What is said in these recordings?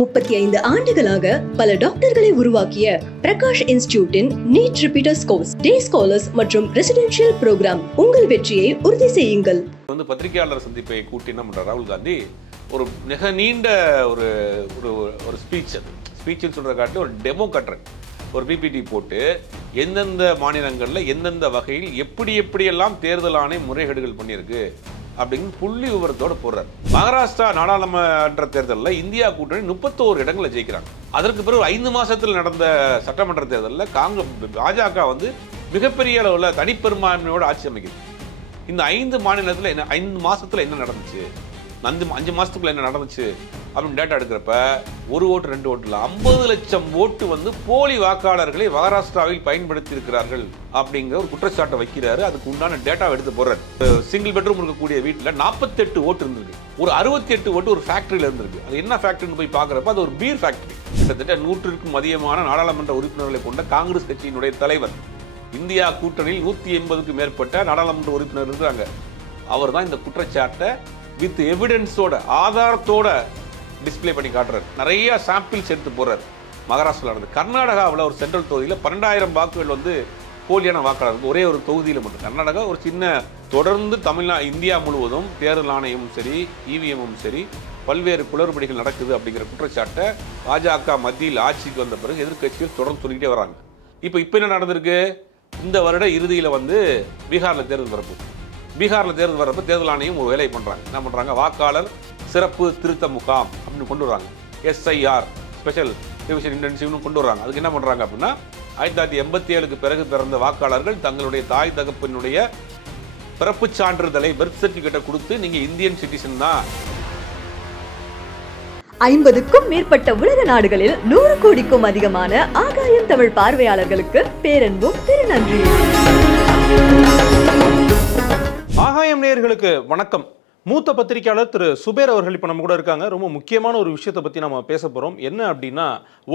35 ஆண்டுகளாக பல டாக்டர்களை உருவாக்கிய பிரகாஷ் இன்ஸ்டிடியூட்டின் நீட் ரிப்பீட்டர்ஸ் கோர்ஸ், டே ஸ்காலர்ஸ் மற்றும் ரெசிடென்ஷியல் ப்ரோக்ராம். உங்கள் வெற்றியை உறுதி செய்யுங்கள். பத்திரிகையாளர் சந்திப்பை கூட்டி என்ன பண்ற ராகுல் காந்தி ஒரு மிக நீண்ட ஒரு ஒரு ஸ்பீச் சொல்ற காட்டி ஒரு டெமோ கட்டுறேன். ஒரு பிபிடி போட்டு எந்தெந்த மாநிலங்களில் எந்தெந்த வகையில் எப்படியெல்லாம் தேர்தல் ஆணையம் முறைகேடுகள் பண்ணியிருக்கு அப்படின்னு புள்ளி விவரத்தோட போடுறார். மகாராஷ்டிரா நாடாளுமன்ற தேர்தலில் இந்தியா கூட்டணி 31 இடங்களை ஜெயிக்கிறாங்க. அதற்கு பிறகு 5 மாசத்தில் நடந்த சட்டமன்ற தேர்தலில் பாஜக மிகப்பெரிய அளவில் தனிப்பெரும்பான்மையோட ஆட்சி அமைக்குது. இந்த 5 மாநிலத்தில் 5 மாசத்துல என்ன நடந்துச்சு, 5 மாசத்துக்குள்ள என்ன நடந்துச்சு அப்படின்னு டேட்டா எடுக்கிறப்ப 1 ஓட்டு 2 ஓட்டுல 50 லட்சம் ஓட்டு போலி வாக்காளர்களை மகாராஷ்டிராவில் பயன்படுத்தி இருக்கிறார்கள் அப்படிங்கிற ஒரு குற்றச்சாட்டை வைக்கிறாரு. அதுக்கு உண்டான டேட்டாவை எடுத்து போடுறாரு. சிங்கிள் பெட்ரூம் இருக்கக்கூடிய வீட்டில் 48 ஓட்டு இருந்திருக்கு. ஒரு 68 ஓட்டு ஒரு ஃபேக்டரியில இருந்திருக்கு. அது என்ன ஃபேக்டரின்னு போய் பார்க்குறப்ப அது ஒரு பீர் ஃபேக்டரி. கிட்டத்தட்ட 100க்கும் அதிகமான நாடாளுமன்ற உறுப்பினர்களை கொண்ட காங்கிரஸ் கட்சியினுடைய தலைவர். இந்தியா கூட்டணியில் 180க்கும் மேற்பட்ட நாடாளுமன்ற உறுப்பினர் இருக்கிறாங்க. அவர் தான் இந்த குற்றச்சாட்டை வித் எவிடன்ஸோட ஆதாரத்தோட டிஸ்பிளே பண்ணி காட்டுறாரு. நிறைய சாம்பிள்ஸ் எடுத்து போறாரு. மகாராஷ்டிராவில் நடந்து கர்நாடகாவில் ஒரு சென்ட்ரல் தொகுதியில் 12,000 வாக்குகள் போலியான வாக்காளர்கள் ஒரே ஒரு தொகுதியில் மட்டும். கர்நாடகா ஒரு சின்ன தொடர்ந்து இந்தியா முழுவதும் தேர்தல் ஆணையமும் சரி இவிஎம்மும் சரி பல்வேறு குளறுபடிகள் நடக்குது அப்படிங்கிற குற்றச்சாட்டை பாஜக மத்தியில் ஆட்சிக்கு வந்த பிறகு எதிர்கட்சிகள் தொடர்ந்து சொல்லிக்கிட்டே வராங்க. இப்போ என்ன நடந்திருக்கு? இந்த வருட இறுதியில் பீகாரில் தேர்தல் வரப்போ தேர்தல் ஆணையம் ஒரு வேலையை பண்றாங்க. என்ன பண்றாங்க? வாக்காளர் சிறப்பு திருத்த முகாம் அப்படின்னு கொண்டு வராங்க. SIR ஸ்பெஷல் ரிவிஷன் இன்டென்சிவ்னு கொண்டு வராங்க. அதுக்கு என்ன பண்றாங்க அப்படின்னா 1987க்கு பிறகு பிறந்த வாக்காளர்கள் தங்களுடைய தாய் தகப்பனுடைய பிறப்பு சான்றிதழை பர்த் சர்டிபிகேட்டை கொடுத்து நீங்க இந்தியன் சிட்டிசன் தான். 50க்கும் மேற்பட்ட உலக நாடுகளில் 100 கோடிக்கும் அதிகமான ஆகாயம் தமிழ் பார்வையாளர்களுக்கு பேரன்பும் திருநன்றி. ஆகாயம் நேயர்களுக்கு வணக்கம். மூத்த பத்திரிகையாளர் திரு சுபேர் அவர்கள் இப்போ நம்ம கூட இருக்காங்க. ரொம்ப முக்கியமான ஒரு விஷயத்தை பற்றி நம்ம பேச போகிறோம். என்ன அப்படின்னா,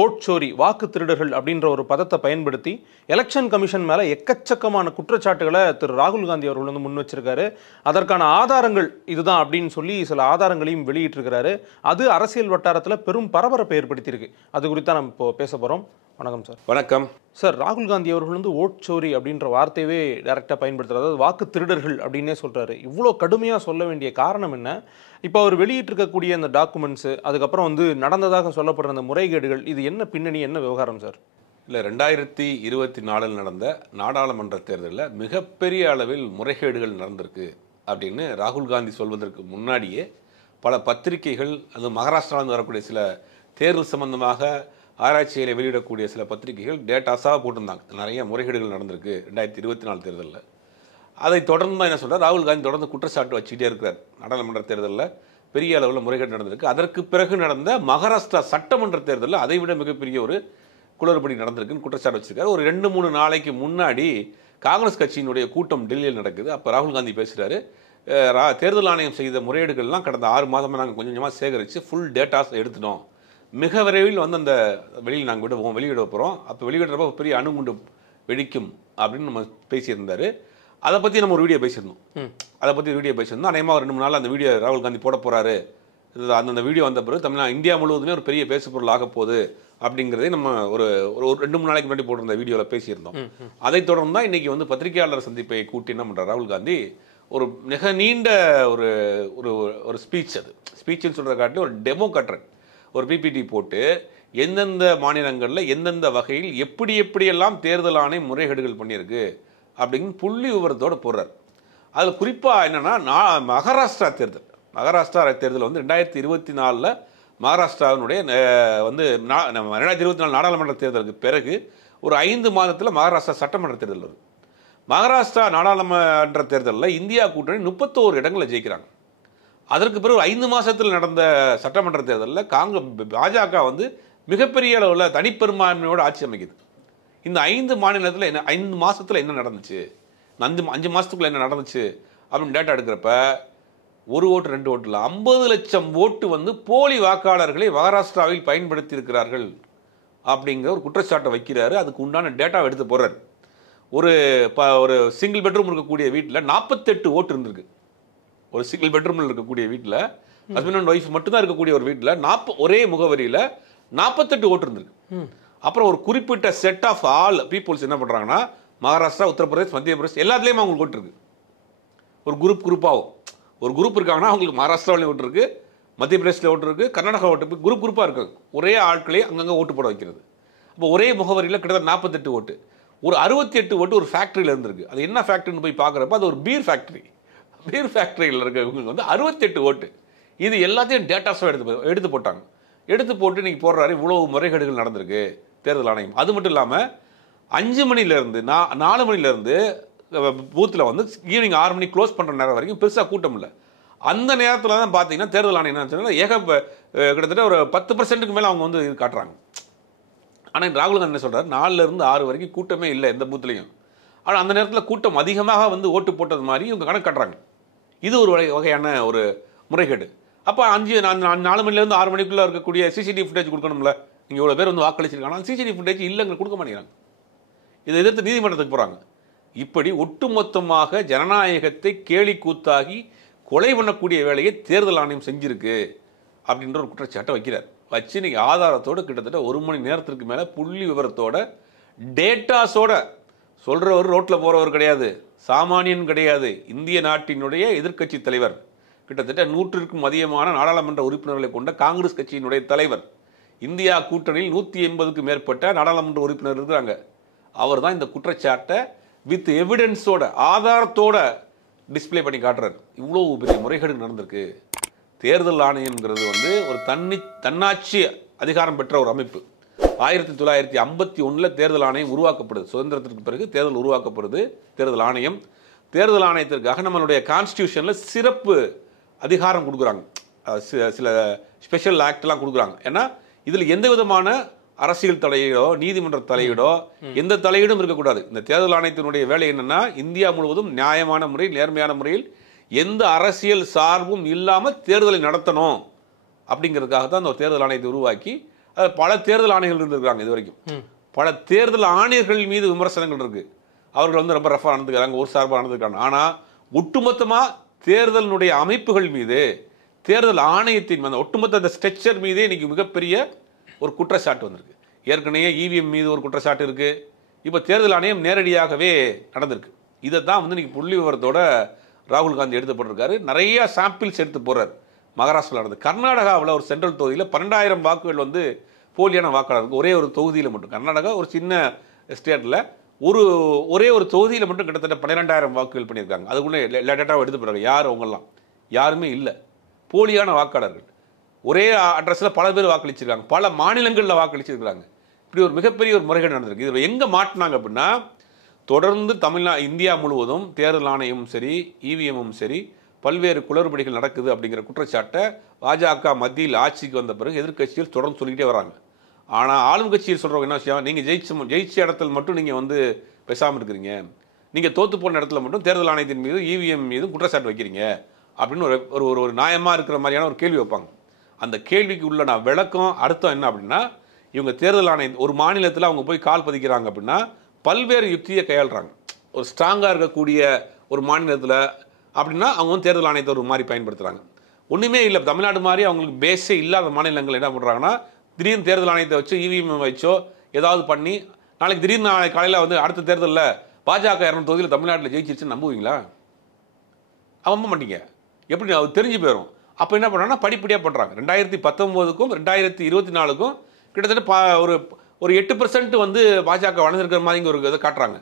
ஓட் சோரி, வாக்கு திருடர்கள் அப்படின்ற ஒரு பதத்தை பயன்படுத்தி எலெக்ஷன் கமிஷன் மேலே எக்கச்சக்கமான குற்றச்சாட்டுகளை திரு ராகுல் காந்தி அவர்கள் முன் வச்சிருக்காரு. அதற்கான ஆதாரங்கள் இதுதான் அப்படின்னு சொல்லி சில ஆதாரங்களையும் வெளியிட்டிருக்கிறாரு. அது அரசியல் வட்டாரத்தில் பெரும் பரபரப்பை ஏற்படுத்தியிருக்கு. அது குறித்தான் நம்ம இப்போ பேச போகிறோம். வணக்கம் சார். வணக்கம் சார். ராகுல் காந்தி அவர்கள் ஓட் சோரி அப்படின்ற வார்த்தையவே டைரக்டாக பயன்படுத்துறாரு. அதாவது வாக்கு திருடர்கள் அப்படின்னே சொல்கிறாரு. இவ்வளோ கடுமையாக சொல்ல வேண்டிய காரணம் என்ன? இப்போ அவர் வெளியிட்டிருக்கக்கூடிய அந்த டாக்குமெண்ட்ஸு, அதுக்கப்புறம் நடந்ததாக சொல்லப்படுற அந்த முறைகேடுகள், இது என்ன பின்னணி, என்ன விவகாரம் சார்? இல்லை, 2024 நடந்த நாடாளுமன்ற தேர்தலில் மிகப்பெரிய அளவில் முறைகேடுகள் நடந்திருக்கு அப்படின்னு ராகுல் காந்தி சொல்வதற்கு முன்னாடியே பல பத்திரிகைகள், அது மகாராஷ்டிராவில் வரக்கூடிய சில தேர்தல் சம்பந்தமாக ஆராய்ச்சிகளை வெளியிடக்கூடிய சில பத்திரிகைகள் டேட்டாஸாக போட்டிருந்தாங்க. நிறைய முறைகேடுகள் நடந்திருக்கு 2024 தேர்தலில். அதை தொடர்ந்து தான் என்ன சொல்கிறார், ராகுல் காந்தி தொடர்ந்து குற்றச்சாட்டு வச்சுக்கிட்டே இருக்கிறார். நாடாளுமன்ற தேர்தலில் பெரிய அளவில் முறைகேடு நடந்திருக்கு. அதற்கு பிறகு நடந்த மகாராஷ்டிரா சட்டமன்ற தேர்தலில் அதை விட மிகப்பெரிய ஒரு குளறுபடி நடந்திருக்குன்னு குற்றச்சாட்டு வச்சிருக்காரு. ஒரு 2-3 நாளைக்கு முன்னாடி காங்கிரஸ் கட்சியினுடைய கூட்டம் டெல்லியில் நடக்குது. அப்போ ராகுல் காந்தி பேசுகிறாரு, தேர்தல் ஆணையம் செய்த முறைகேடுகள்லாம் கடந்த 6 மாதமாக நாங்கள் கொஞ்சம் கொஞ்சமாக சேகரித்து ஃபுல் டேட்டாஸ் எடுத்துட்டோம். மிக விரைவில் அந்த வெளியில் நாங்கள் வெளியிட போகிறோம். அப்போ வெளியிடுறப்ப பெரிய அணுகுண்டு வெடிக்கும் அப்படின்னு நம்ம பேசியிருந்தார். அதை பற்றி நம்ம ஒரு வீடியோ பேசியிருந்தோம். அநேகமாக 2-3 நாள் அந்த வீடியோ ராகுல் காந்தி போட போகிறாரு. அந்த வீடியோ வந்த பிறகு இந்தியா முழுவதுமே ஒரு பெரிய பேசுபொருள் ஆக போகுது அப்படிங்கிறதே நம்ம ஒரு 2-3 நாளைக்கு முன்னாடி போட்டிருந்த வீடியோவில் பேசியிருந்தோம். அதை தொடர்ந்து தான் இன்றைக்கி பத்திரிகையாளர் சந்திப்பை கூட்டி என்ன பண்ணுறார் ராகுல் காந்தி ஒரு மிக நீண்ட ஒரு ஸ்பீச்சுன்னு சொல்கிற காட்டி ஒரு டெமோ கட்டுறேன். ஒரு பிபிடி போட்டு எந்தெந்த மாநிலங்களில் எந்தெந்த வகையில் எப்படியெல்லாம் தேர்தல் ஆணையம் முறைகேடுகள் பண்ணியிருக்கு அப்படின்னு புள்ளி விவரத்தோடு போடுறார். அதில் குறிப்பாக என்னென்னா, மகாராஷ்டிரா தேர்தல் 2024 மகாராஷ்டிராவினுடைய 2024 நாடாளுமன்ற தேர்தலுக்கு பிறகு ஒரு 5 மாதத்தில் மகாராஷ்டிரா சட்டமன்ற தேர்தல் வருது. மகாராஷ்டிரா நாடாளுமன்ற தேர்தலில் இந்தியா கூட்டணி 31 இடங்களை ஜெயிக்கிறாங்க. அதற்கு பிறகு 5 மாசத்தில் நடந்த சட்டமன்ற தேர்தலில் பாஜக மிகப்பெரிய அளவில் தனிப்பெரும்பான்மையோட ஆட்சி அமைக்குது. இந்த 5 மாநிலத்தில் 5 மாசத்துல என்ன நடந்துச்சு, 5 மாசத்துக்குள்ள என்ன நடந்துச்சு அப்படின்னு டேட்டா எடுக்கிறப்ப 1 ஓட்டு 2 ஓட்டுல 50 லட்சம் ஓட்டு போலி வாக்காளர்களை மகாராஷ்டிராவில் பயன்படுத்தி இருக்கிறார்கள் அப்படிங்கிற ஒரு குற்றச்சாட்டை வைக்கிறாரு. அதுக்கு உண்டான டேட்டாவை எடுத்து போடுறாரு. ஒரு சிங்கிள் பெட்ரூம் இருக்கக்கூடிய வீட்டில் 48 ஓட்டு இருந்திருக்கு. ஒரு சிங்கிள் பெட்ரூமில் இருக்கக்கூடிய வீட்டில் ஹஸ்பண்ட் அண்ட் ஒய்ஃப் மட்டும்தான் இருக்கக்கூடிய ஒரு வீட்டில் ஒரே முகவரியில் 48 ஓட்டு இருந்திருக்கு. அப்புறம் ஒரு குறிப்பிட்ட செட் ஆஃப் ஆல் பீப்புள்ஸ் என்ன பண்ணுறாங்கன்னா, மகாராஷ்டிரா, உத்தரப்பிரதேஷ், மத்திய பிரதேஷ் எல்லாத்துலேயுமே அவங்களுக்கு ஓட்டு இருக்கு. ஒரு குரூப்பாகும். ஒரு குரூப் இருக்காங்கன்னா அவங்களுக்கு மகாராஷ்டிராவிலையும் ஓட்டு இருக்கு, மத்திய பிரதேசில் ஓட்டு இருக்கு, கர்நாடகா ஓட்டு, குரூப்பாக இருக்காங்க. ஒரே ஆட்களே அங்கங்கே ஓட்டு போட வைக்கிறது. அப்போ ஒரே முகவரியில் கிட்டத்தட்ட 48 ஓட்டு. ஒரு 68 ஓட்டு ஒரு ஃபேக்ட்ரியில் இருந்திருக்கு. அது என்ன ஃபேக்ட்ரின்னு போய் பார்க்குறப்ப அது ஒரு பீர் ஃபேக்ட்ரி. பீர் ஃபேக்ட்ரியில் இருக்கவங்களுக்கு வந்து 68 ஓட்டு. இது எல்லாத்தையும் டேட்டாஸாக எடுத்து போட்டாங்க. எடுத்து போட்டு நீங்கள் போடுறாரு இவ்வளோ முறைகேடுகள் நடந்திருக்கு தேர்தல் ஆணையம். அது மட்டும் இல்லாமல் 5 மணிலேருந்து 4 மணிலேருந்து பூத்தில் வந்து ஈவினிங் 6 மணி க்ளோஸ் பண்ணுற நேரம் வரைக்கும் பெருசாக கூட்டம் இல்லை. அந்த நேரத்தில் தான் பார்த்தீங்கன்னா தேர்தல் ஆணையம் என்ன சொன்னால் கிட்டத்தட்ட ஒரு 10% மேலே அவங்க வந்து இது காட்டுறாங்க. ஆனால் ராகுல் காந்தி என்ன சொல்கிறார், 4லேருந்து 6 வரைக்கும் கூட்டமே இல்லை எந்த பூத்துலையும். ஆனால் அந்த நேரத்தில் கூட்டம் அதிகமாக வந்து ஓட்டு போட்டது மாதிரி இவங்க கணக்கு காட்டுறாங்க. இது ஒரு வகையான ஒரு முறைகேடு. அப்போ 4 மணிலேருந்து 6 மணிக்குள்ளே இருக்கக்கூடிய சிசிடிவி ஃபுட்டேஜ் கொடுக்கணும்ல. நீங்கள் இவ்வளோ பேர் வந்து வாக்களிச்சிருக்காங்க, சிசிடிவி ஃபுட்டேஜ் இல்லைங்க, கொடுக்க மாட்டேங்கிறாங்க. இதை எதிர்த்து நீதிமன்றத்துக்கு போகிறாங்க. இப்படி ஒட்டுமொத்தமாக ஜனநாயகத்தை கேலி கூத்தாகி கொலை பண்ணக்கூடிய வேலையை தேர்தல் ஆணையம் செஞ்சிருக்கு அப்படின்ற ஒரு குற்றச்சாட்டை வைக்கிறார். வச்சு நீங்கள் ஆதாரத்தோடு கிட்டத்தட்ட 1 மணி நேரத்திற்கு மேலே புள்ளி விவரத்தோட டேட்டாஸோட சொல்கிறவர் ரோட்டில் போகிறவர் கிடையாது, சாமானியன் கிடையாது, இந்திய நாட்டினுடைய எதிர்க்கட்சி தலைவர், கிட்டத்தட்ட 100க்கும் அதிகமான நாடாளுமன்ற உறுப்பினர்களை கொண்ட காங்கிரஸ் கட்சியினுடைய தலைவர், இந்தியா கூட்டணியில் 180க்கும் மேற்பட்ட நாடாளுமன்ற உறுப்பினர் இருக்கிறாங்க. அவர் தான் இந்த குற்றச்சாட்டை வித் எவிடன்ஸோட ஆதாரத்தோட டிஸ்பிளே பண்ணி காட்டுறாரு. இவ்வளோ பெரிய முறைகேடு நடந்திருக்கு. தேர்தல் ஆணையம்ங்கிறது வந்து ஒரு தன்னாட்சி அதிகாரம் பெற்ற ஒரு அமைப்பு. 1951 தேர்தல் ஆணையம் உருவாக்கப்படுது. சுதந்திரத்திற்கு பிறகு தேர்தல் உருவாக்கப்படுது. தேர்தல் ஆணையம், தேர்தல் ஆணையத்திற்காக நம்மளுடைய கான்ஸ்டியூஷனில் சிறப்பு அதிகாரம் கொடுக்குறாங்க. சில ஸ்பெஷல் ஆக்ட்லாம் கொடுக்குறாங்க. ஏன்னா இதில் எந்த விதமான அரசியல் தலையீடோ நீதிமன்ற தலையீடோ எந்த தலையீடும் இருக்கக்கூடாது. இந்த தேர்தல் ஆணையத்தினுடைய வேலை என்னன்னா, இந்தியா முழுவதும் நியாயமான முறையில் நேர்மையான முறையில் எந்த அரசியல் சார்பும் இல்லாமல் தேர்தலை நடத்தணும் அப்படிங்கிறதுக்காக தான் அந்த தேர்தல் ஆணையத்தை உருவாக்கி பல தேர்தல் ஆணையர்கள் இருந்திருக்காங்க. இது வரைக்கும் பல தேர்தல் ஆணையர்கள் மீது விமர்சனங்கள் இருக்கு. அவர்கள் வந்து ரொம்ப ரஃபாக நடந்துக்கிறாங்க, ஒரு சார்பாக நடந்துக்கிறாங்க. ஆனால் ஒட்டுமொத்தமாக தேர்தலினுடைய அமைப்புகள் மீது, தேர்தல் ஆணையத்தின் ஒட்டுமொத்த அந்த ஸ்ட்ரக்சர் மீதே இன்னைக்கு மிகப்பெரிய ஒரு குற்றச்சாட்டு வந்திருக்கு. ஏற்கனவே இவிஎம் மீது ஒரு குற்றச்சாட்டு இருக்கு. இப்போ தேர்தல் ஆணையம் நேரடியாகவே நடந்திருக்கு. இதை தான் வந்து இன்னைக்கு புள்ளி விவரத்தோட ராகுல் காந்தி எடுத்து போட்டிருக்காரு. நிறைய சாம்பிள்ஸ் எடுத்து போறாரு. மகாராஷ்டிராவில் நடந்தது. கர்நாடகாவில் ஒரு சென்ட்ரல் தொகுதியில் 12,000 வாக்குகள் வந்து போலியான வாக்காளருக்கு ஒரே ஒரு தொகுதியில் மட்டும். கர்நாடகா ஒரு சின்ன ஸ்டேட்டில் ஒரே ஒரு தொகுதியில் மட்டும் கிட்டத்தட்ட 12,000 வாக்குகள் பண்ணியிருக்காங்க. அதுக்குள்ளே எல்லா டேட்டாவும் எடுத்து போகிறாங்க. யார் அவங்கெல்லாம் யாருமே இல்லை, போலியான வாக்காளர்கள். ஒரே அட்ரஸில் பல பேர் வாக்களிச்சிருக்காங்க, பல மாநிலங்களில் வாக்களிச்சிருக்கிறாங்க. இப்படி ஒரு மிகப்பெரிய ஒரு முறைகேடு நடந்திருக்கு. இதில் எங்கே மாட்டினாங்க அப்படின்னா, தொடர்ந்து இந்தியா முழுவதும் தேர்தல் ஆணையமும் சரி இவிஎம்மும் சரி பல்வேறு குளறுபடிகள் நடக்குது அப்படிங்கிற குற்றச்சாட்டை பாஜக மத்தியில் ஆட்சிக்கு வந்த பிறகு எதிர்க்கட்சிகள் தொடர்ந்து சொல்லிக்கிட்டே வராங்க. ஆனால் ஆளும் கட்சியில் சொல்கிறவங்க என்ன விஷயம், நீங்கள் ஜெயிச்ச இடத்துல மட்டும் நீங்கள் வந்து பேசாமல் இருக்கிறீங்க, நீங்கள் தோற்று போன இடத்துல மட்டும் தேர்தல் ஆணையத்தின் மீது இவிஎம் மீது குற்றச்சாட்டு வைக்கிறீங்க அப்படின்னு ஒரு நியாயமாக இருக்கிற மாதிரியான ஒரு கேள்வி வைப்பாங்க. அந்த கேள்விக்கு உள்ள நான் விளக்கம் அர்த்தம் என்ன அப்படின்னா, இவங்க தேர்தல் ஆணையம் ஒரு மாநிலத்தில் அவங்க போய் கால் பதிக்கிறாங்க அப்படின்னா பல்வேறு யுக்தியை கையாளுறாங்க. ஒரு ஸ்ட்ராங்காக இருக்கக்கூடிய ஒரு மாநிலத்தில் அப்படின்னா அவங்க வந்து தேர்தல் ஆணையத்தை ஒரு மாதிரி பயன்படுத்துகிறாங்க. ஒன்றுமே இல்லை, தமிழ்நாடு மாதிரி அவங்களுக்கு பேஸே இல்லாத மாநிலங்கள் என்ன பண்ணுறாங்கன்னா, திடீர்னு தேர்தல் ஆணையத்தை வச்சு இவிஎம் வச்சோ ஏதாவது பண்ணி நாளைக்கு திடீர்னு காலையில் வந்து அடுத்த தேர்தலில் பாஜக 200 தொகுதியில் தமிழ்நாட்டில் ஜெயிச்சிருச்சுன்னு நம்புவீங்களா? நம்ப மாட்டீங்க. எப்படி அது தெரிஞ்சு போயிடும். அப்போ என்ன பண்ணுறாங்கன்னா படிப்படியாக பண்ணுறாங்க. 2019க்கும் 2024க்கும் கிட்டத்தட்ட ஒரு 8% வந்து பாஜக வளர்ந்துருக்கிற மாதிரி ஒரு இதை காட்டுறாங்க.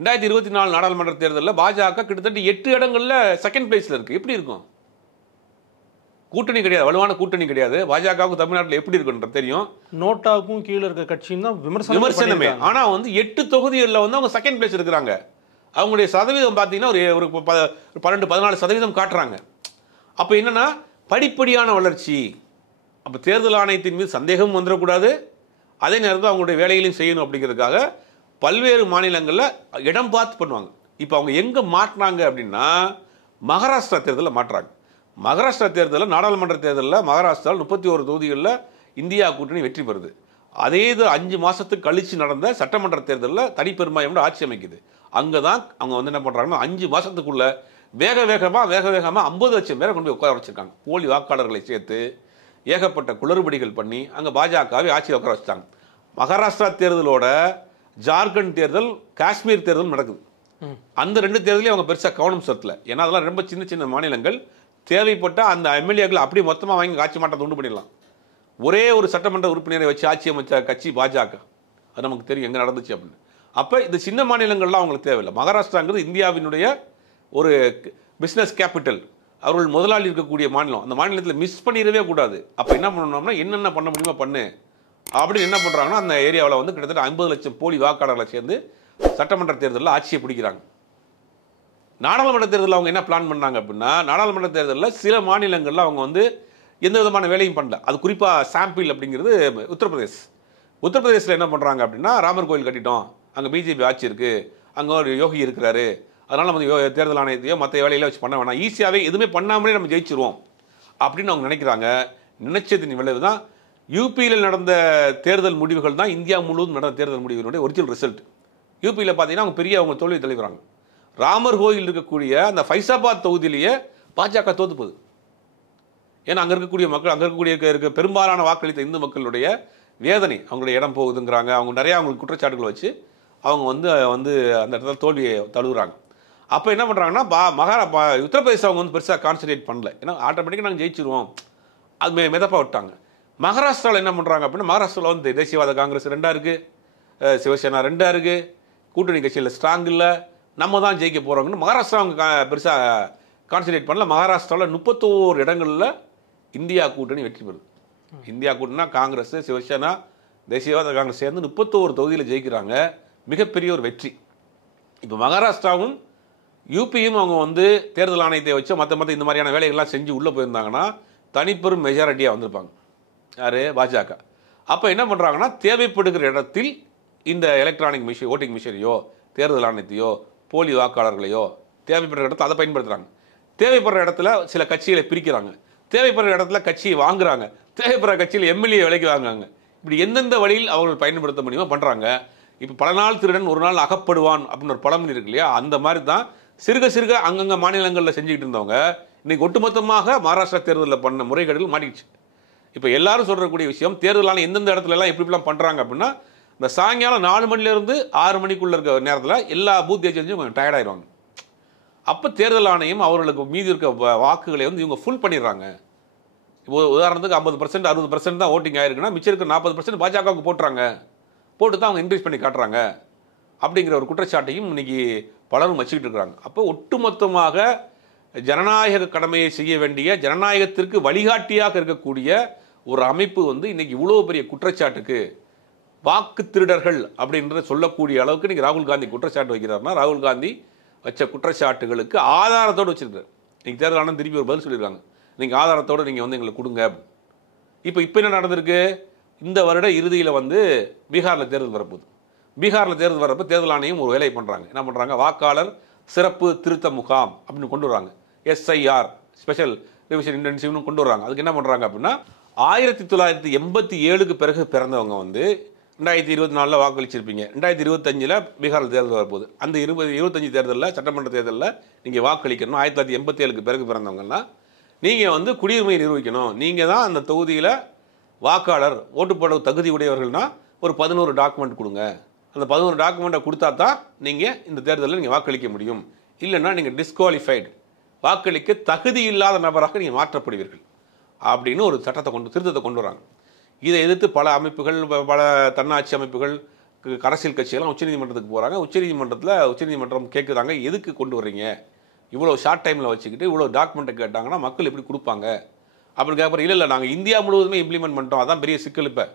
2024 நாடாளுமன்ற தேர்தலில் பாஜக கிட்டத்தட்ட 8 இடங்களில் செகண்ட் பிளேஸில் இருக்குது. எப்படி இருக்கும்? கூட்டணி கிடையாது, வலுவான கூட்டணி கிடையாது. பாஜகவுக்கு தமிழ்நாட்டில் எப்படி இருக்குன்ற தெரியும். நோட்டாவுக்கும் கீழே இருக்க கட்சியும் தான் விமர்சனமே. ஆனால் வந்து 8 தொகுதிகளில் வந்து அவங்க செகண்ட் பிளேஸ் இருக்கிறாங்க. அவங்களுடைய சதவீதம் பார்த்தீங்கன்னா ஒரு 12-14% காட்டுறாங்க. அப்போ என்னன்னா படிப்படியான வளர்ச்சி. அப்போ தேர்தல் ஆணையத்தின் மீது சந்தேகம் வந்துடக்கூடாது, அதே நேரத்தில் அவங்களுடைய வேலைகளையும் செய்யணும் அப்படிங்கிறதுக்காக பல்வேறு மாநிலங்களில் இடம் பார்த்து பண்ணுவாங்க. இப்போ அவங்க எங்கே மாட்டினாங்க அப்படின்னா மகாராஷ்டிரா தேர்தலில் மாட்டுறாங்க. மகாராஷ்டிரா தேர்தலில் நாடாளுமன்ற தேர்தலில் மகாராஷ்டிராவில் 31 தொகுதிகளில் இந்தியா கூட்டணி வெற்றி பெறுது. அதே இது 5 மாதத்துக்கு கழித்து நடந்த சட்டமன்ற தேர்தலில் தனிப்பெரும்பான்மையோட ஆட்சி அமைக்குது. அங்கே தான் அவங்க வந்து என்ன பண்ணுறாங்கன்னா 5 மாதத்துக்குள்ள வேக வேகமாக 50 லட்சம் பேரை கொண்டு போய் உட்கார வச்சிருக்காங்க. போலி வாக்காளர்களை சேர்த்து ஏகப்பட்ட குளறுபடிகள் பண்ணி அங்கே பாஜகவை ஆட்சியில் உட்கார வச்சுட்டாங்க. மகாராஷ்டிரா தேர்தலோட ஜார்க்கண்ட் தேர்தல், காஷ்மீர் தேர்தல் நடக்குது. அந்த 2 தேர்தலையும் அவங்க பெருசாக கவனம் செலுத்தல. ஏன்னா அதெல்லாம் ரொம்ப சின்ன சின்ன மாநிலங்கள். தேவைப்பட்ட அந்த எம்எல்ஏக்கள் அப்படியே மொத்தமாக வாங்கி ஆட்சி மாற்றத்தை உண்டு பண்ணிடலாம். ஒரே ஒரு சட்டமன்ற உறுப்பினரை வச்சு ஆட்சி அமைச்ச கட்சி பாஜக. அது நமக்கு தெரியும் எங்கே நடந்துச்சு அப்படின்னு. அப்போ இந்த சின்ன மாநிலங்கள்லாம் அவங்களுக்கு தேவையில்லை. மகாராஷ்டிராங்கிறது இந்தியாவினுடைய ஒரு பிஸ்னஸ் கேபிட்டல், அவர்கள் முதலாளி இருக்கக்கூடிய மாநிலம். அந்த மாநிலத்தில் மிஸ் பண்ணிடவே கூடாது. அப்போ என்ன பண்ணணும்னா என்னென்ன பண்ண முடியுமோ பண்ணு அப்படின்னு என்ன பண்ணுறாங்கன்னா அந்த ஏரியாவில் வந்து கிட்டத்தட்ட 50 லட்சம் போலி வாக்காளர்களை சேர்ந்து சட்டமன்ற தேர்தலில் ஆட்சியை பிடிக்கிறாங்க. நாடாளுமன்ற தேர்தலில் அவங்க என்ன பிளான் பண்ணாங்க அப்படின்னா, நாடாளுமன்ற தேர்தலில் சில மாநிலங்களில் அவங்க வந்து எந்த விதமான வேலையும் பண்ணல. அது குறிப்பாக சாம்பிள் அப்படிங்கிறது உத்தரப்பிரதேசில் என்ன பண்ணுறாங்க அப்படின்னா, ராமர் கோயில் கட்டிட்டோம், அங்கே பிஜேபி ஆட்சி இருக்குது, அங்கே ஒரு யோகி இருக்கிறாரு, அதனால் நம்ம தேர்தல் ஆணையத்தையோ மற்ற வேலையில வச்சு பண்ண வேணாம், ஈஸியாகவே எதுவுமே பண்ணாமலே நம்ம ஜெயிச்சிருவோம் அப்படின்னு அவங்க நினைக்கிறாங்க. நினைச்சதின் விளைவு தான் யூபியில் நடந்த தேர்தல் முடிவுகள் தான் இந்தியா முழுவதும் நடந்த தேர்தல் முடிவுகளுடைய ஒரிஜினல் ரிசல்ட். யூபியில் பார்த்தீங்கன்னா அவங்க பெரிய அவங்க தோல்வி தெளிவுறாங்க. ராமர் கோயில் இருக்கக்கூடிய அந்த ஃபைசாபாத் தொகுதியிலேயே பாஜக தோத்து போகுது. ஏன்னா அங்கே இருக்கக்கூடிய மக்கள், அங்கே இருக்கக்கூடிய பெரும்பாலான வாக்களித்த இந்து மக்களுடைய வேதனை, அவங்களுடைய இடம் போகுதுங்கிறாங்க. அவங்க நிறையா அவங்களுக்கு குற்றச்சாட்டுகளை வச்சு அவங்க வந்து அந்த இடத்துல தோல்வியை தழுவுறாங்க. அப்போ என்ன பண்ணுறாங்கன்னா உத்தரப்பிரதேசம் அவங்க வந்து பெருசாக கான்சன்ட்ரேட் பண்ணல. ஏன்னா ஆட்டோமேட்டிக்காக நாங்கள் ஜெயிச்சிருவோம், அது மிதப்பாக விட்டாங்க. மகாராஷ்டிராவில் என்ன பண்ணுறாங்க அப்படின்னா, மகாராஷ்டிராவில் வந்து தேசியவாத காங்கிரஸ் 2 இருக்குது, சிவசேனா 2 இருக்குது, கூட்டணி கட்சியில் ஸ்ட்ராங் இல்லை, நம்ம தான் ஜெயிக்க போகிறோங்கன்னு மகாராஷ்டிரா அவங்க பெருசாக கான்சன்ட்ரேட் பண்ணல. மகாராஷ்டிராவில் 31 இடங்களில் இந்தியா கூட்டணி வெற்றி பெறுது. இந்தியா கூட்டணினா காங்கிரஸ், சிவசேனா, தேசியவாத காங்கிரஸ் சேர்ந்து 31 தொகுதியில் ஜெயிக்கிறாங்க. மிகப்பெரிய ஒரு வெற்றி. இப்போ மகாராஷ்டிராவும் யூபியும் அவங்க வந்து தேர்தல் ஆணையத்தை வச்சு மற்ற இந்த மாதிரியான வேலைகள்லாம் செஞ்சு உள்ளே போயிருந்தாங்கன்னா தனிப்பெரும் மெஜாரிட்டியாக வந்திருப்பாங்க. யார்? பாஜக. அப்போ என்ன பண்ணுறாங்கன்னா, தேவைப்படுகிற இடத்தில் இந்த எலக்ட்ரானிக் மிஷின், ஓட்டிங் மிஷினையோ தேர்தல் ஆணையத்தையோ போலி வாக்காளர்களையோ தேவைப்படுற இடத்துல அதை பயன்படுத்துகிறாங்க. தேவைப்படுற இடத்துல சில கட்சிகளை பிரிக்கிறாங்க, தேவைப்படுற இடத்துல கட்சியை வாங்குறாங்க, தேவைப்படுற கட்சியில் எம்எல்ஏ விலைக்கு வாங்குறாங்க. இப்படி எந்தெந்த வழியில் அவர்கள் பயன்படுத்த முடியுமோ பண்ணுறாங்க. இப்போ பல நாள் திருடன் ஒரு நாள் அகப்படுவான் அப்படின்னு ஒரு பழமொழி இருக்கு இல்லையா, அந்த மாதிரி தான் சிறுக அங்கங்கே மாநிலங்களில் செஞ்சுக்கிட்டு இருந்தவங்க இன்னைக்கு ஒட்டுமொத்தமாக மகாராஷ்டிரா தேர்தலில் பண்ண முறைகேடுகள் மாட்டிடுச்சு. இப்போ எல்லாரும் சொல்றக்கூடிய விஷயம், தேர்தலான எந்தெந்த இடத்துல எல்லாம் எப்படிலாம் பண்ணுறாங்க அப்படின்னா, இந்த சாயங்காலம் 4 மணிலேருந்து 6 மணிக்குள்ள இருக்க நேரத்தில் எல்லா பூத் ஏஜென்சியும் கொஞ்சம் டயர்டாயிருவாங்க. அப்போ தேர்தல் ஆணையம் அவர்களுக்கு மீதி இருக்க வாக்குகளை வந்து இவங்க ஃபுல் பண்ணிடுறாங்க. இப்போ உதாரணத்துக்கு 50% 60% தான் ஓட்டிங் ஆயிருக்குன்னா மிச்சம் இருக்க 40% பாஜகவுக்கு போட்டுறாங்க, போட்டு தான் அவங்க இன்க்ரீஸ் பண்ணி காட்டுறாங்க அப்படிங்கிற ஒரு குற்றச்சாட்டையும் இன்னைக்கு பலரும் வச்சுக்கிட்டு இருக்கிறாங்க. அப்போ ஒட்டுமொத்தமாக ஜனநாயக கடமையை செய்ய வேண்டிய, ஜனநாயகத்திற்கு வழிகாட்டியாக இருக்கக்கூடிய ஒரு அமைப்பு வந்து இன்னைக்கு இவ்வளோ பெரிய குற்றச்சாட்டுக்கு, வாக்கு திருடர்கள் அப்படின்றத சொல்லக்கூடிய அளவுக்கு இன்னைக்கு ராகுல் காந்தி குற்றச்சாட்டு வைக்கிறாருன்னா, ராகுல் காந்தி வச்ச குற்றச்சாட்டுகளுக்கு ஆதாரத்தோடு வச்சிருக்காரு. இன்னைக்கு தேர்தல் ஆணையம் திருப்பி ஒரு பதில் சொல்லியிருக்காங்க, நீங்கள் ஆதாரத்தோடு நீங்கள் வந்து எங்களுக்கு கொடுங்க. இப்போ என்ன நடந்திருக்கு, இந்த வருட இறுதியில் வந்து பீகாரில் தேர்தல் வரப்போகுது. பீகாரில் தேர்தல் வரப்போ தேர்தல் ஆணையம் ஒரு வேலையை பண்ணுறாங்க. என்ன பண்ணுறாங்க, வாக்காளர் சிறப்பு திருத்த முகாம் அப்படின்னு கொண்டு வராங்க. எஸ்ஐஆர், ஸ்பெஷல் ரிவிஷன் இன்டென்சிவ்னு கொண்டு வராங்க. அதுக்கு என்ன பண்ணுறாங்க அப்படின்னா, 1987க்கு பிறகு பிறந்தவங்க வந்து 2024 வாக்களிச்சிருப்பீங்க, 2025 பீகாரில் தேர்தல் வரப்போகுது. அந்த 2025 தேர்தலில், சட்டமன்ற தேர்தலில் நீங்கள் வாக்களிக்கணும். 1987க்கு பிறகு பிறந்தவங்கன்னா நீங்கள் வந்து குடியுரிமை நிரூபிக்கணும். நீங்கள் தான் அந்த தொகுதியில் வாக்காளர், ஓட்டு போட தகுதி உடையவர்கள்னா ஒரு 11 டாக்குமெண்ட் கொடுங்க. அந்த 11 டாக்குமெண்ட்டை கொடுத்தா தான் நீங்கள் இந்த தேர்தலில் நீங்கள் வாக்களிக்க முடியும். இல்லைன்னா நீங்கள் டிஸ்குவாலிஃபைடு, வாக்களிக்க தகுதி இல்லாத நபராக நீங்கள் மாற்றப்படுவீர்கள் அப்படின்னு ஒரு திருத்தத்தை கொண்டு வராங்க. இதை எதிர்த்து பல அமைப்புகள், பல தன்னாட்சி அமைப்புகள், அரசியல் கட்சிகள்லாம் உச்சநீதிமன்றத்துக்கு போகிறாங்க. உச்சநீதிமன்றம் கேட்குறாங்க, எதுக்கு கொண்டு வர்றீங்க, இவ்வளோ ஷார்ட் டைமில் வச்சுக்கிட்டு இவ்வளோ டாக்குமெண்ட்டை கேட்டாங்கன்னா மக்கள் எப்படி கொடுப்பாங்க அப்படின்னு கேட்குறோம். இல்லை நாங்கள் இந்தியா முழுவதுமே இம்ப்ளிமெண்ட் பண்ணிட்டோம், அதான் பெரிய சிக்கல். இப்போ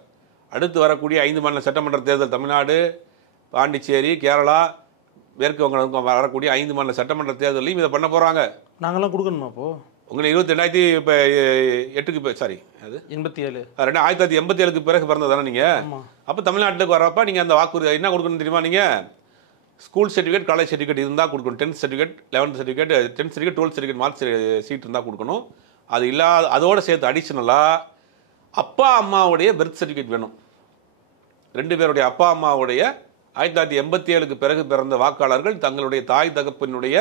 அடுத்து வரக்கூடிய 5 மாநில சட்டமன்ற தேர்தல், தமிழ்நாடு, பாண்டிச்சேரி, கேரளா, மேற்கு வங்கம் வரக்கூடிய 5 மாநில சட்டமன்ற தேர்தலையும் இதை பண்ண போகிறாங்க. நாங்களாம் கொடுக்கணுமா? அப்போது உங்களுக்கு 2008க்கு சாரி அது 1987க்கு பிறகு பிறந்தது தானே நீங்கள். அப்போ தமிழ்நாட்டுக்கு வரப்போ நீங்கள் அந்த வாக்குறுதி என்ன கொடுக்கணும் தெரியுமா, நீங்கள் ஸ்கூல் சர்டிஃபிகேட், காலேஜ் சர்டிஃபிகேட் இருந்தால் கொடுக்கணும். 10th certificate, 11th certificate, 10th certificate, 12th certificate, mark sheet இருந்தால் கொடுக்கணும். அது இல்லாத, அதோடு சேர்த்து அடிஷ்னலாக அப்பா அம்மாவுடைய பெர்த் சர்டிஃபிகேட் வேணும். 2 பேருடைய அப்பா அம்மாவுடைய 1987க்கு பிறகு பிறந்த வாக்காளர்கள் தங்களுடைய தாய் தகப்பனுடைய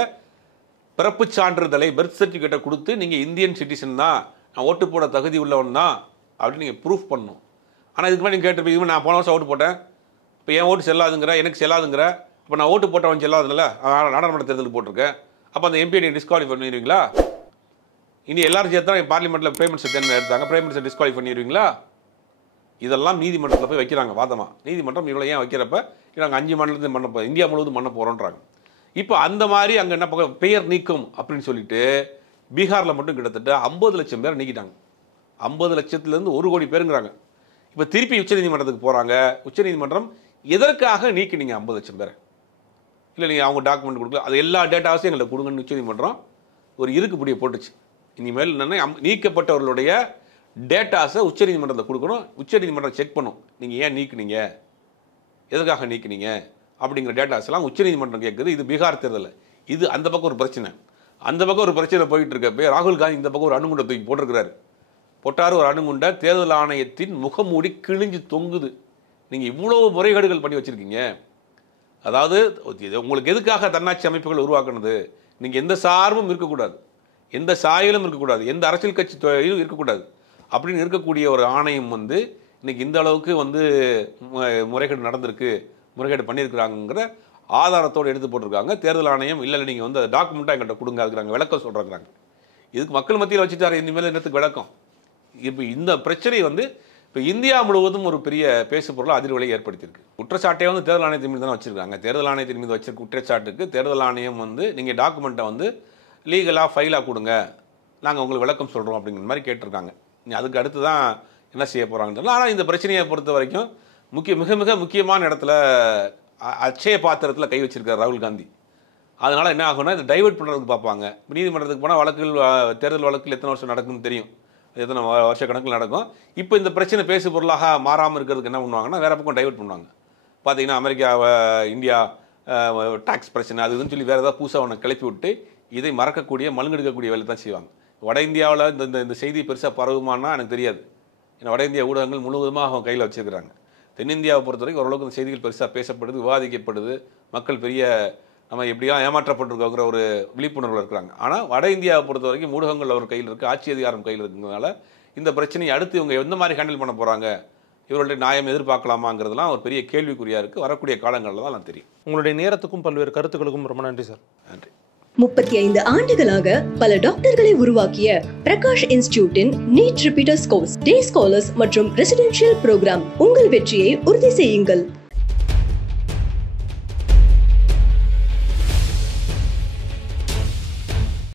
பிறப்பு சான்றிதழை பர்த் சர்டிஃபிகேட்டை கொடுத்து நீங்கள் இந்தியன் சிட்டிசன் தான், நான் ஓட்டு போட தகுதி உள்ளவன் தான் அப்படின்னு நீங்கள் ப்ரூஃப் பண்ணணும். ஆனால் இதுக்கு மேலே நீங்கள் கேட்டிருப்பீங்க, இதுவும் நான் போன வருஷம் ஓட்டு போட்டேன், இப்போ என் ஓட்டு செல்லாதுங்கிற, எனக்கு செல்லாதுங்கிற, அப்போ நான் ஓட்டு போட்டவன் செல்லாதுல்ல, நாடாளுமன்ற தேர்தலுக்கு போட்டிருக்கேன், அப்போ அந்த எம்பியை நீங்கள் டிஸ்குவாலிஃபை பண்ணிடுவீங்களா? இனி எல்லாரும் சேர்த்தா பார்லிமெண்ட்டில் பிரைம் மினிஸ்டர் தேர்தல் எடுத்தாங்க, பிரைம் மினிஸ்டர் டிஸ்குவாலிஃபை பண்ணிடுவீங்களா? இதெல்லாம் நீதிமன்றத்தில் போய் வைக்கிறாங்க வாதமாக. நீதிமன்றம் இவ்வளோ ஏன் வைக்கிறப்ப நாங்கள் 5 மாநிலத்தில் பண்ண போகிறோம், இந்தியா முழுவதும் பண்ண போகிறோன்றாங்க. இப்போ அந்த மாதிரி அங்கே என்ன பக்கம் பெயர் நீக்கம் அப்படின்னு சொல்லிட்டு பீகாரில் மட்டும் கிட்டத்தட்ட 50 லட்சம் பேர் நீக்கிட்டாங்க. 50 லட்சத்துலேருந்து 1 கோடி பேருங்கிறாங்க. இப்போ திருப்பி உச்சநீதிமன்றத்துக்கு போகிறாங்க. உச்சநீதிமன்றம் எதற்காக நீக்கினீங்க 50 லட்சம் பேரை? இல்லை நீங்கள் அவங்க டாக்குமெண்ட் கொடுக்கல, அது எல்லா டேட்டாஸையும் எங்களுக்கு கொடுங்கன்னு உச்சநீதிமன்றம் ஒரு இருக்குப்படியை போட்டுச்சு. இனிமேல் என்னென்னா நீக்கப்பட்டவர்களுடைய டேட்டாஸை உச்சநீதிமன்றத்தை கொடுக்கணும், உச்சநீதிமன்றம் செக் பண்ணும், நீங்கள் ஏன் நீக்கினீங்க, எதுக்காக நீக்கினீங்க அப்படிங்கிற டேட்டாஸ் எல்லாம் உச்சநீதிமன்றம் கேட்குது. இது பீகார் தேர்தல், இது அந்த பக்கம் ஒரு பிரச்சனை, அந்த பக்கம் ஒரு பிரச்சனை போயிட்டு இருக்கப்போ ராகுல் காந்தி இந்த பக்கம் ஒரு அணுகுண்டை தூக்கி போட்டிருக்கிறாரு. போட்டார் ஒரு அணுகுண்டை, தேர்தல் ஆணையத்தின் முகமூடி கிழிஞ்சு தொங்குது. நீங்கள் இவ்வளோ முறைகேடுகள் பண்ணி வச்சுருக்கீங்க. அதாவது உங்களுக்கு எதுக்காக தன்னாட்சி அமைப்புகள் உருவாக்குனது? நீங்கள் எந்த சார்பும் இருக்கக்கூடாது, எந்த சாயலும் இருக்கக்கூடாது, எந்த அரசியல் கட்சி இருக்கக்கூடாது அப்படின்னு இருக்கக்கூடிய ஒரு ஆணையம் வந்து இன்னைக்கு இந்த அளவுக்கு வந்து முறைகேடு நடந்திருக்கு, முறைகேடு பண்ணியிருக்கிறாங்கிற ஆதாரத்தோடு எடுத்து போட்டிருக்காங்க. தேர்தல் ஆணையம் இல்லை நீங்கள் வந்து டாக்குமெண்ட்டாக எங்கள்கிட்ட கொடுங்க, அதுக்கு விளக்கம் சொல்கிறாங்க. இதுக்கு மக்கள் மத்தியில் வச்சுட்டாரு, இனிமேல் என்னத்துக்கு விளக்கம்? இப்போ இந்த பிரச்சனை வந்து இப்போ இந்தியா முழுவதும் ஒரு பெரிய பேசு பொருள் அதிர்வலை ஏற்படுத்தியிருக்கு. குற்றச்சாட்டை வந்து தேர்தல் ஆணையத்தின் மீது தானே வச்சுருக்காங்க. தேர்தல் ஆணையத்தின் மீது வச்சிருக்க குற்றச்சாட்டுக்கு தேர்தல் ஆணையம் வந்து நீங்கள் டாக்குமெண்ட்டை வந்து லீகலாக ஃபைலாக கொடுங்க, நாங்கள் உங்களுக்கு விளக்கம் சொல்கிறோம் அப்படிங்கிற மாதிரி கேட்டிருக்காங்க. அதுக்கு அடுத்து தான் என்ன செய்ய போகிறாங்கன்னு. ஆனால் இந்த பிரச்சனையை பொறுத்த வரைக்கும் மிக மிக முக்கியமான இடத்துல அட்சய பாத்திரத்தில் கை வச்சிருக்கார் ராகுல் காந்தி. அதனால் என்ன ஆகும்னா இதை டைவெர்ட் பண்ணுறதுக்கு பார்ப்பாங்க. நீதிமன்றத்துக்கு போனால் வழக்குகள், தேர்தல் வழக்குகள் எத்தனை வருஷம் நடக்குன்னு தெரியும், எத்தனை வருஷ கணக்கில் நடக்கும். இப்போ இந்த பிரச்சனை பேசு பொருளாக மாறாமல் இருக்கிறதுக்கு என்ன பண்ணுவாங்கன்னா வேறு பக்கம் டைவெர்ட் பண்ணுவாங்க. பார்த்தீங்கன்னா அமெரிக்கா இந்தியா டாக்ஸ் பிரச்சனை அது இதுன்னு சொல்லி வேறு ஏதாவது புதுசாக ஒன்று கிளப்பி விட்டு இதை மறக்கக்கூடிய மழுங்கெடுக்கக்கூடிய வேலை தான் செய்வாங்க. வட இந்தியாவில் இந்த செய்தி பெருசாக பரவுமானா எனக்கு தெரியாது. ஏன்னா வட இந்திய ஊடகங்கள் முழுவதுமாக அவங்க கையில் வச்சுருக்கிறாங்க. தென்னிந்தியாவை பொறுத்த வரைக்கும் ஓரளவுக்கு இந்த செய்திகள் பெருசாக பேசப்படுது, விவாதிக்கப்படுது, மக்கள் பெரிய நம்ம எப்படியா ஏமாற்றப்பட்டிருக்கோங்கிற ஒரு விழிப்புணர்வில் இருக்கிறாங்க. ஆனால் வட இந்தியாவை பொறுத்த வரைக்கும் ஊடகங்கள் அவர் கையில் இருக்குது, ஆட்சி அதிகாரம் கையில் இருக்கிறதுனால இந்த பிரச்சனையை அடுத்து இவங்க எந்த மாதிரி ஹேண்டில் பண்ண போகிறாங்க, இவர்களுடைய நியாயம் எதிர்பார்க்கலாமாங்கிறதுலாம் ஒரு பெரிய கேள்விக்குறியாக இருக்குது. வரக்கூடிய காலங்களில் தான் நான் தெரியும். உங்களுடைய நேரத்துக்கும் பல்வேறு கருத்துக்களுக்கும் ரொம்ப நன்றி சார். நன்றி. 35 ஆண்டுகளாக பல டாக்டர்களை உருவாக்கிய பிரகாஷ் இன்ஸ்டிடியூட்டின் நீட் ரிப்பீட்டர்ஸ் கோர்ஸ், டே ஸ்காலர்ஸ் மற்றும் ரெசிடென்ஷியல் ப்ரோக்ராம். உங்கள் வெற்றியை உறுதி செய்யுங்கள்.